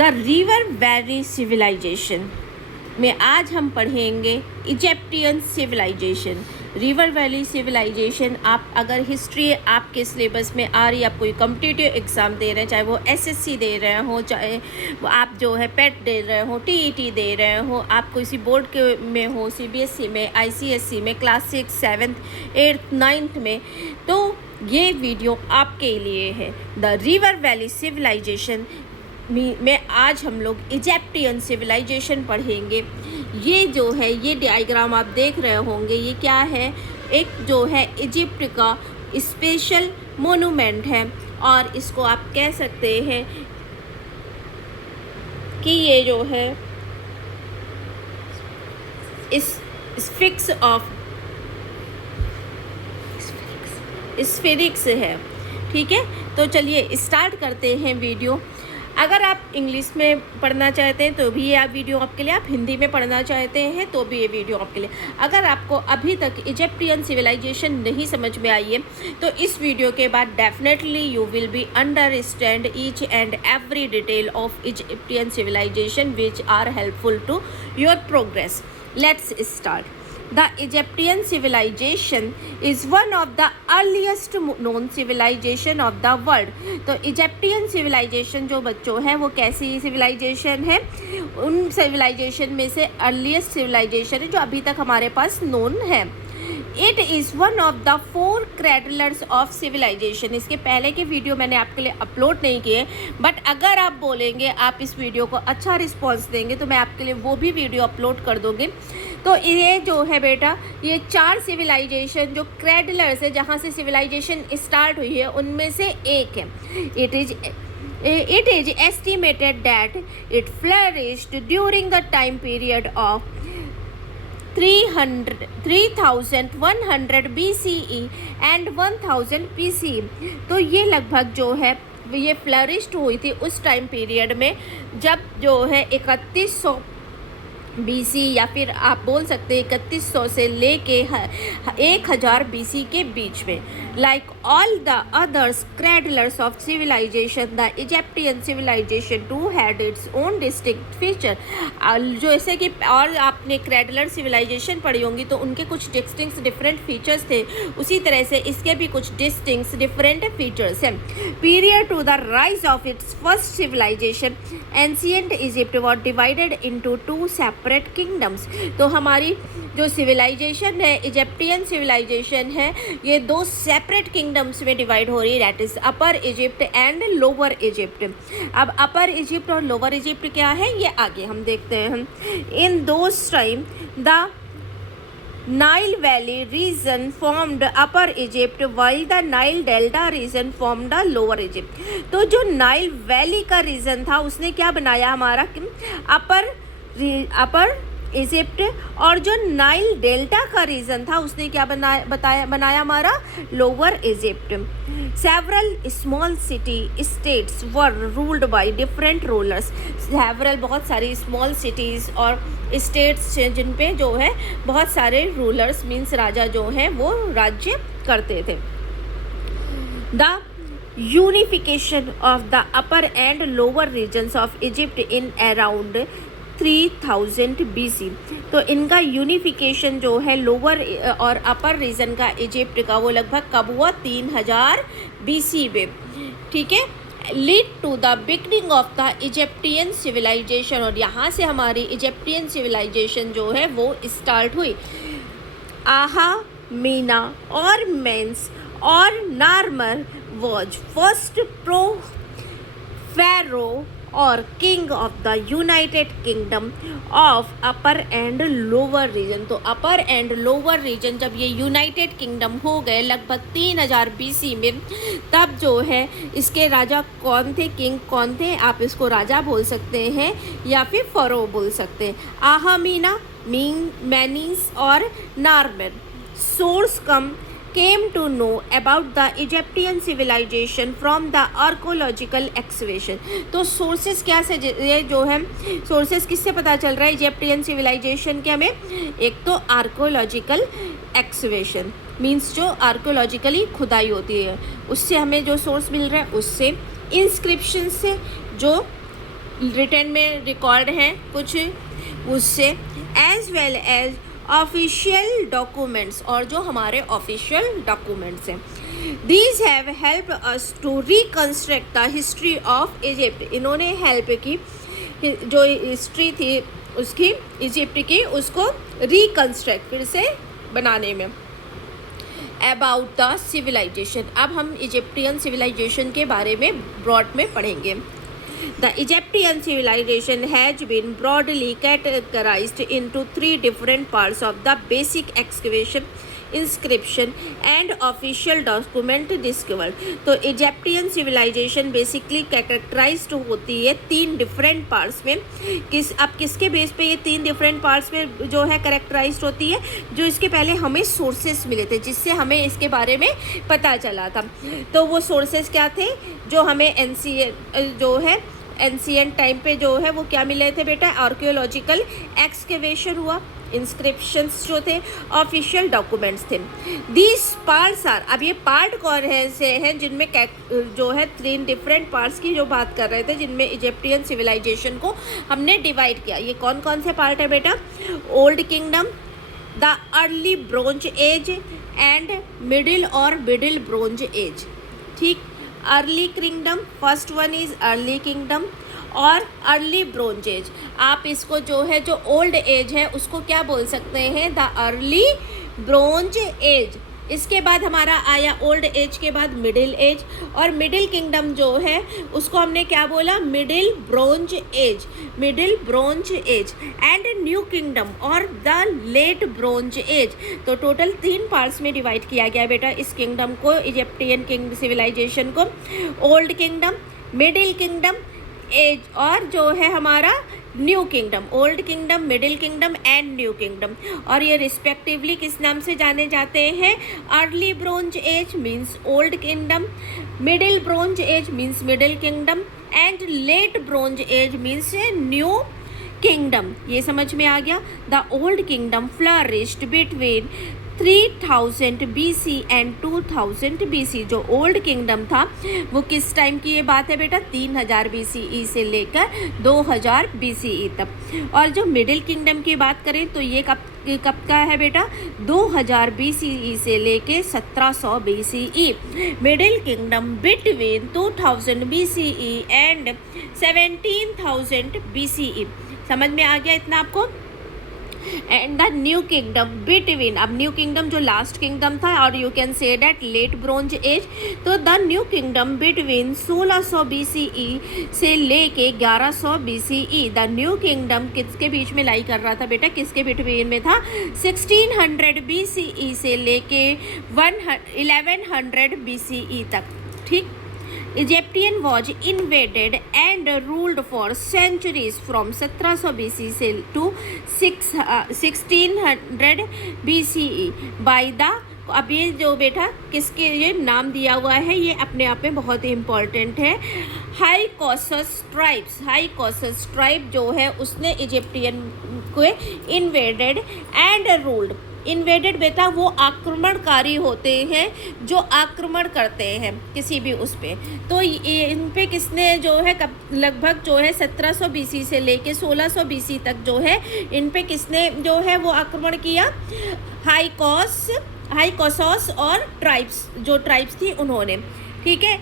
The river valley civilisation में आज हम पढ़ेंगे Egyptian civilization. River valley civilization, आप अगर हिस्ट्री आपके सिलेबस में आ रही है, आप कोई कॉम्पिटिटिव एग्ज़ाम दे रहे हैं, चाहे वो एसएससी दे रहे हो, चाहे वो आप जो है पेट दे रहे हो, टीईटी दे रहे हो, आप किसी बोर्ड के में हो, सीबीएसई में, आईसीएसई में, क्लास 6, 7, 8, 9 में, तो ये वीडियो आपके लिए है। द रिवर वैली सिविलाइजेशन में आज हम लोग इजिप्टियन सिविलाइजेशन पढ़ेंगे। ये जो है, ये डायग्राम आप देख रहे होंगे, ये क्या है? एक जो है इजिप्ट का स्पेशल मोनूमेंट है, और इसको आप कह सकते हैं कि ये जो है इस स्फिक्स ऑफ स्फिरिक्स है। ठीक है, तो चलिए स्टार्ट करते हैं वीडियो। अगर आप इंग्लिश में पढ़ना चाहते हैं तो भी ये वीडियो आपके लिए, आप हिंदी में पढ़ना चाहते हैं तो भी ये वीडियो आपके लिए। अगर आपको अभी तक इजिप्टियन सिविलाइजेशन नहीं समझ में आई है तो इस वीडियो के बाद definitely you will be understand each and every detail of Egyptian civilization which are helpful to your progress. Let's start. The Egyptian civilization is one of the earliest known civilization of the world। तो Egyptian civilization जो बच्चों है वो कैसी civilization है? उन civilization में से earliest civilization है जो अभी तक हमारे पास known है। It is one of the 4 cradlers of civilization। इसके पहले के वीडियो मैंने आपके लिए अपलोड नहीं किए, बट अगर आप बोलेंगे, आप इस वीडियो को अच्छा रिस्पॉन्स देंगे तो मैं आपके लिए वो भी वीडियो अपलोड कर दूँगी। तो ये जो है बेटा, ये 4 सिविलाइजेशन जो क्रेडलर्स है, जहाँ से सिविलाइजेशन स्टार्ट हुई है, उनमें से एक है। It is estimated that it flourished during the time period of 3100 BCE and 1000 BCE। तो ये लगभग जो है ये फ्लरिश्ड हुई थी उस टाइम पीरियड में जब जो है 3100 BC, या फिर आप बोल सकते हैं 3100 से लेके 1000 BC के बीच में। Like all the others cradles of civilization, the Egyptian civilization too had its own distinct feature. जो ऐसे कि और आपने क्रेडलर सिविलाइजेशन पढ़ी होंगी तो उनके कुछ डिस्टिंक्ट डिफरेंट फीचर्स थे, उसी तरह से इसके भी कुछ डिस्टिंक्ट डिफरेंट फीचर्स हैं। Period to the rise of its first civilization, ancient Egypt was divided into 2 separate kingdoms. तो हमारी जो सिविलाइजेशन है, इजिप्टियन सिविलाइजेशन है, ये 2 सेपरेट किंगडम्स में डिवाइड हो रही है, that is upper Egypt and lower Egypt. अब अपर इजिप्ट और लोअर इजिप्ट क्या है ये आगे हम देखते हैं। In those time the Nile valley region formed upper Egypt while the Nile delta region formed the lower Egypt. तो जो नाइल वैली का रीजन था उसने क्या बनाया हमारा अपर इजिप्ट, और जो नाइल डेल्टा का रीजन था उसने क्या बनाया हमारा lower Egypt. Several small city states were ruled by different rulers. Several बहुत सारी स्मॉल सिटीज़ और स्टेट्स जिन पे जो है बहुत सारे रूलर्स मीन्स राजा जो हैं वो राज्य करते थे। The unification of the upper and lower regions of Egypt in around 3000 BC। तो इनका यूनिफिकेशन जो है लोअर और अपर रीजन का इजिप्ट का वो लगभग कब हुआ? 3000 BC में। ठीक है, lead to the beginning of the Egyptian civilization, और यहाँ से हमारी इजिप्टियन सिविलाइजेशन जो है वो स्टार्ट हुई। आहा मीना और मेंस और Narmer was first pharaoh और king of the united kingdom of upper and lower region. तो अपर एंड लोअर रीजन जब ये यूनाइटेड किंगडम हो गए लगभग 3000 BC में, तब जो है इसके राजा कौन थे, किंग कौन थे? आप इसको राजा बोल सकते हैं या फिर फरो बोल सकते हैं। आहामीना, मैनीस और Narmer. Source came to know about the Egyptian civilization from the archaeological excavation। तो सोर्सेस क्या से ये जो है सोर्सेस किससे पता चल रहा है इजिप्टियन सिविलाइजेशन के? हमें एक तो आर्कोलॉजिकल एक्सवेशन मीन्स जो आर्कोलॉजिकली खुदाई होती है उससे हमें जो सोर्स मिल रहा है, उससे इंस्क्रिप्शन से जो रिटन में रिकॉर्ड हैं कुछ उससे, as well as official documents, और जो हमारे ऑफिशियल डॉक्यूमेंट्स हैं। These have help us to reconstruct the history of Egypt. इन्होंने हेल्प की जो हिस्ट्री थी उसकी, इजिप्ट की, उसको रिकन्स्ट्रक्ट, फिर से बनाने में। अबाउट द सिविलाइजेशन, अब हम इजिप्टियन सिविलाइजेशन के बारे में ब्रॉड में पढ़ेंगे। The Egyptian civilization has been broadly categorized into three different parts of the basic excavation, inscription and official document discovered। तो इजिप्टियन सिविलाइजेशन बेसिकली कैटेगराइज्ड होती है तीन डिफरेंट पार्ट्स में। अब किसके बेस पे ये तीन डिफरेंट पार्ट्स में जो है कैरेक्टराइज्ड होती है? जो इसके पहले हमें सोर्सेस मिले थे जिससे हमें इसके बारे में पता चला था। तो वो सोर्सेस क्या थे? जो हमें जो है एंशिएंट टाइम पे जो है वो क्या मिले थे बेटा? आर्कियोलॉजिकल एक्सकेवेशन हुआ, इंस्क्रिप्शंस जो थे, ऑफिशियल डॉक्यूमेंट्स थे। दीज पार्ट्स आर, अब ये पार्ट कौन है से हैं जिनमें जो है तीन डिफरेंट पार्ट्स की जो बात कर रहे थे, जिनमें इजिप्टियन सिविलाइजेशन को हमने डिवाइड किया। ये कौन कौन से पार्ट है बेटा? Old kingdom, the early bronze age and middle और मिडिल ब्रोंज एज। ठीक, early kingdom, first one is early kingdom और अर्ली ब्रोंज एज। आप इसको जो है जो ओल्ड एज है उसको क्या बोल सकते हैं? The early bronze age. इसके बाद हमारा आया ओल्ड एज के बाद मिडिल एज, और मिडिल किंगडम जो है उसको हमने क्या बोला? Middle bronze age, middle bronze age and new kingdom और द लेट ब्रोंज एज। तो टोटल तीन पार्ट्स में डिवाइड किया गया बेटा इस किंगडम को, इजिप्टियन किंग सिविलाइजेशन को। Old kingdom, middle kingdom age और जो है हमारा new kingdom. Old kingdom, middle kingdom and new kingdom, और ये रिस्पेक्टिवली किस नाम से जाने जाते हैं? Early bronze as means old kingdom, middle bronze as means middle kingdom and let bronze as means new kingdom. ये समझ में आ गया? The old kingdom flourished between 3000 BC and 2000 BC। जो ओल्ड किंगडम था वो किस टाइम की ये बात है बेटा? 3000 BCE से लेकर 2000 BCE तक। और जो मिडिल किंगडम की बात करें तो ये कब का है बेटा? 2000 BCE से लेके 1700 BCE। Middle kingdom between 2000 BCE and 17000 BCE। समझ में आ गया इतना आपको? And the new kingdom between, अब न्यू किंगडम जो लास्ट किंगडम था, और you can say that late bronze age. तो the new kingdom between 1600 BCE से लेके 1100 BCE। द न्यू किंगडम किसके बीच में लाई कर रहा था बेटा? किसके बिटवीन में था? 1600 BCE से लेके 1100 BCE तक। ठीक, Egyptian was invaded and ruled for centuries from 1700 BC से to 1600 BCE by the, अब ये जो बेटा किसके ये नाम दिया हुआ है ये अपने आप में बहुत ही इम्पॉर्टेंट है। हाइकोसस ट्राइब्स, हाइकोसस ट्राइब जो है उसने इजिप्टियन को इन्वेडेड एंड रूल्ड। इन्वेडेड बेटा वो आक्रमणकारी होते हैं जो आक्रमण करते हैं किसी भी उस पे। तो इन पे किसने जो है कब लगभग जो है 1700 BC से लेके 1600 BC तक जो है इन पे किसने जो है वो आक्रमण किया? हाइकोसस और ट्राइब्स, जो ट्राइब्स थी उन्होंने। ठीक है।